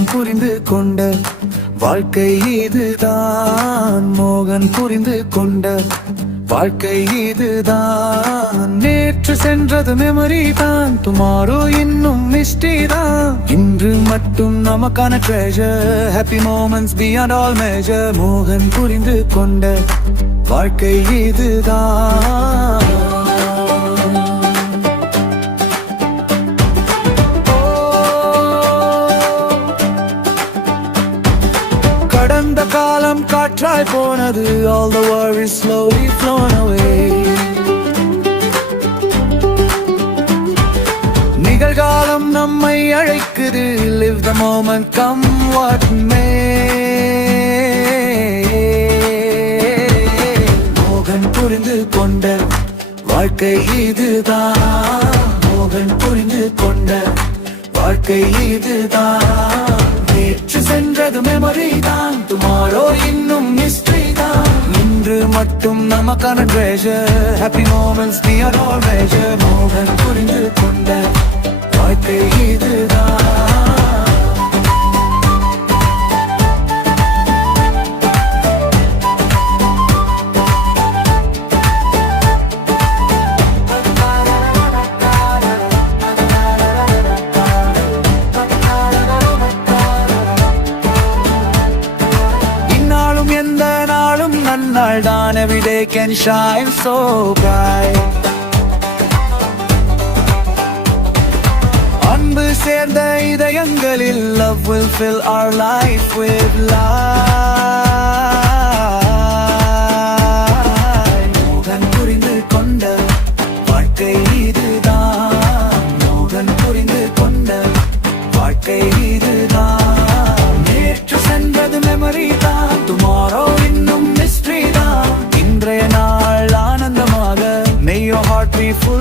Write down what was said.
மோகன் புரிந்து கொண்ட வாழ்க்கை இதுதான். மோகன் புரிந்து கொண்ட வாழ்க்கை இதுதான். நேற்று சென்றது மெமரி தான், டுமாரோ இன்னும் மிஸ்டி தான். இன்று மட்டும் நமக்கான treasure, happy moments beyond all measure. மோகன் புரிந்து கொண்ட வாழ்க்கை இதுதான். கடந்த காலம் காற்றாய் போனது, all the worries slowly flown away. நிகழ்காலம் நம்மை அழைக்குது, live the moment come what may. மோகன் புரிந்து கொண்ட வாழ்க்கை இதுதான். மோகன் புரிந்து கொண்ட வாழ்க்கை இதுதான். நேற்று சென்றது மெமரி தான், டுமாரோ இன்னும் மிஸ்ட்ரி தான். இன்று மட்டும் நமக்கான treasure, happy moments beyond all measure. மோகன் புரிந்து கொண்ட வாழ்க்கை இதுதான். எந்த நாளும் நன்னாள் தான், every day can shine so bright. அன்பு சேர்ந்த இதயங்களில் love will fill our life with light. மோகன் புரிந்து கொண்ட வாழ்க்கை இதுதான். மோகன் புரிந்து கொண்ட வாழ்க்கை இதுதான். நேற்று சென்றது மெமரி தான், டுமாரோ இன்னும் மிஸ்ட்ரி தான். இன்றைய நாள் ஆனந்தமாக, may your heart be full